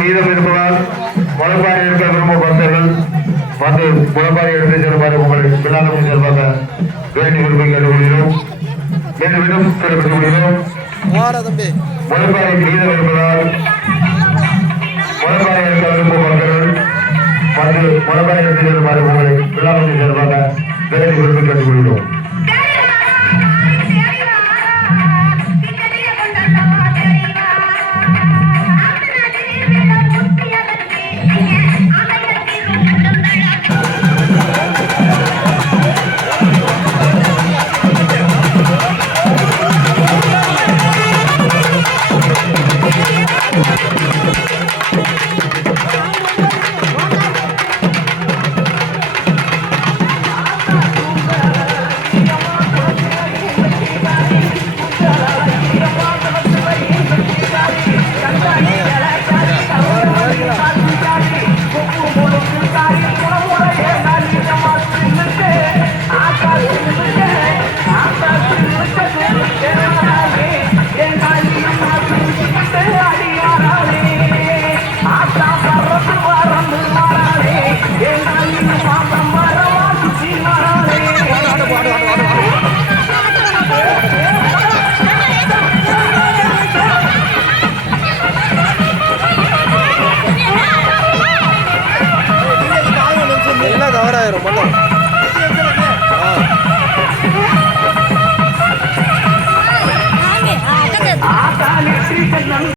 மீதம் இருப்பதால் முளைப்பாறை எடுக்க விரும்பும் பக்தர்கள் வந்து முளைப்பாறை எடுத்து செல்லுமாறு உங்களை விழாக்களின் செல்வாங்க வேண்டி விரும்பி கேட்டுக்கொள்கிறோம். மீண்டும் தெரிவித்துக் கொள்கிறோம். முளைப்பாறை மீதம் இருப்பதால் முளைப்பாறை எடுக்க விரும்பும் பக்தர்கள் வந்து முளைப்பாறை எடுத்து செல்லுமாறு உங்களை விழாக்களின் செல்வாங்க வேண்டி விரும்பி கேட்டுக்கொள்கிறோம். கவர் ஆயிரும்